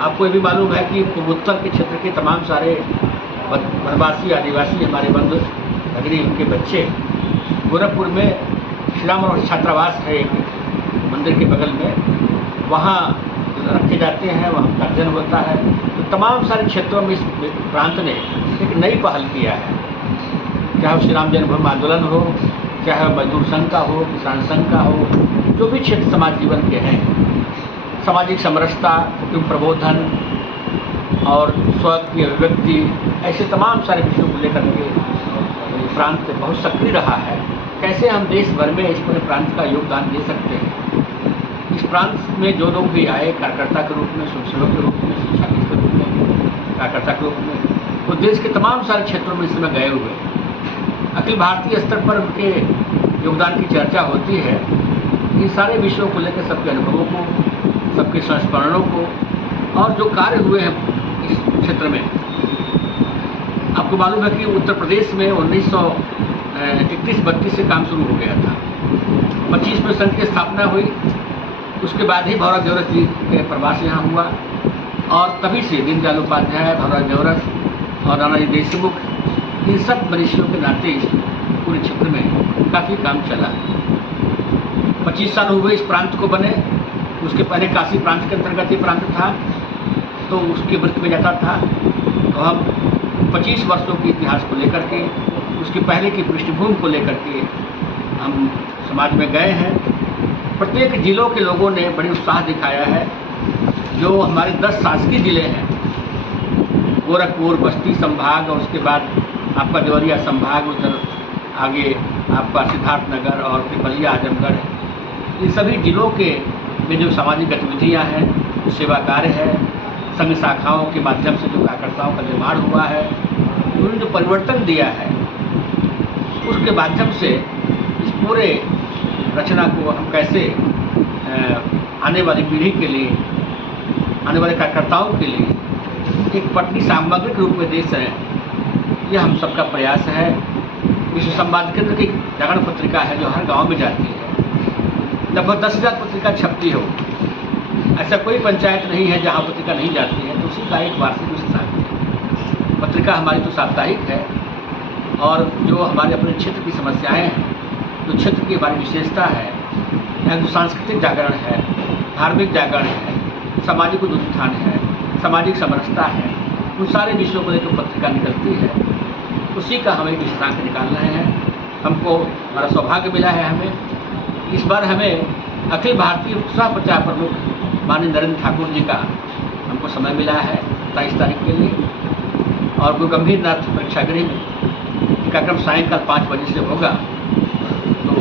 आपको ये भी मालूम है कि पूर्वोत्तर के क्षेत्र के तमाम सारे वनवासी आदिवासी हमारे बंधु नगरी उनके बच्चे गोरखपुर में श्री राम और छात्रावास है एक मंदिर के बगल में, वहाँ रखे जाते हैं, वहाँ उनका जन्म होता है। तो तमाम सारे क्षेत्रों में इस प्रांत ने एक नई पहल किया है, चाहे श्री राम जन्मभूमि आंदोलन हो, चाहे मजदूर संघ का हो, किसान संघ का हो, जो भी क्षेत्र समाज जीवन के हैं, सामाजिक समरसता, कुटुंब प्रबोधन और स्व की अभिव्यक्ति, ऐसे तमाम सारे विषयों को लेकर के प्रांत बहुत सक्रिय रहा है। कैसे हम देश भर में इस पूरे प्रांत का योगदान दे सकते हैं। इस प्रांत में जो लोग भी आए कार्यकर्ता के रूप में, स्वयंसेवक के रूप में, शिक्षाविद के रूप में, कार्यकर्ता के रूप में, वो देश के तमाम सारे क्षेत्रों में इस समय गए हुए हैं। अखिल भारतीय स्तर पर उनके योगदान की चर्चा होती है। इन सारे विषयों को लेकर सबके अनुभवों को, सबके संस्मरणों को और जो कार्य हुए हैं इस क्षेत्र में। आपको मालूम है कि उत्तर प्रदेश में 1931-32 से काम शुरू हो गया था। 25 में संघ की स्थापना हुई, उसके बाद ही भौरा देवरस जी के प्रवास यहाँ हुआ और तभी से दीनदयाल उपाध्याय, भौरा देवरस और नानाजी देशमुख, इन सब मनीषियों के नाते इस पूरे क्षेत्र में काफ़ी काम चला। 25 साल हुए इस प्रांत को बने। उसके पहले काशी प्रांत के अंतर्गत ये प्रांत था, तो उसके वृत्त में जाता था। तो हम 25 वर्षों के इतिहास को लेकर के, उसके पहले की पृष्ठभूमि को लेकर के हम समाज में गए हैं। प्रत्येक जिलों के लोगों ने बड़ी उत्साह दिखाया है। जो हमारे 10 शासकीय जिले हैं, गोरखपुर, बस्ती संभाग और उसके बाद आपका देवरिया संभाग, उधर आगे आपका सिद्धार्थनगर और पिपलिया, आजमगढ़, इन सभी जिलों के में जो सामाजिक गतिविधियाँ हैं, जो सेवा कार्य है, संघ शाखाओं के माध्यम से जो कार्यकर्ताओं का निर्माण हुआ है, उन्होंने जो परिवर्तन दिया है, उसके माध्यम से इस पूरे रचना को हम कैसे आने वाली पीढ़ी के लिए, आने वाले कार्यकर्ताओं के लिए एक पटनी सामग्रिक रूप में दे सकें, यह हम सबका प्रयास है। विश्व संवाद केंद्र की जागरण पत्रिका है जो हर गांव में जाती है, लगभग 10,000 पत्रिका छपती हो। ऐसा कोई पंचायत नहीं है जहां पत्रिका नहीं जाती है। तो उसी का एक वार्षिक विशेषांक पत्रिका हमारी तो साप्ताहिक है, और जो हमारे अपने क्षेत्र की समस्याएं हैं, जो क्षेत्र की हमारी विशेषता है, यहाँ जो सांस्कृतिक जागरण है, धार्मिक जागरण है, सामाजिक उत्थान है, सामाजिक समरसता है, उन सारे विषयों को लेकर पत्रिका निकलती है। उसी का हम एक विशेषांक निकाल रहे हैं। हमको हमारा सौभाग्य मिला है। हमें इस बार हमें अखिल भारतीय उत्साह प्रचार प्रमुख माननीय नरेंद्र ठाकुर जी का हमको समय मिला है 27 तारीख के लिए, और गुरु गंभीरनाथ परीक्षागृह में कार्यक्रम सायंकाल 5 बजे से होगा। तो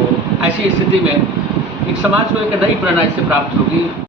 ऐसी स्थिति में एक समाज को एक नई प्रेरणा इससे प्राप्त होगी।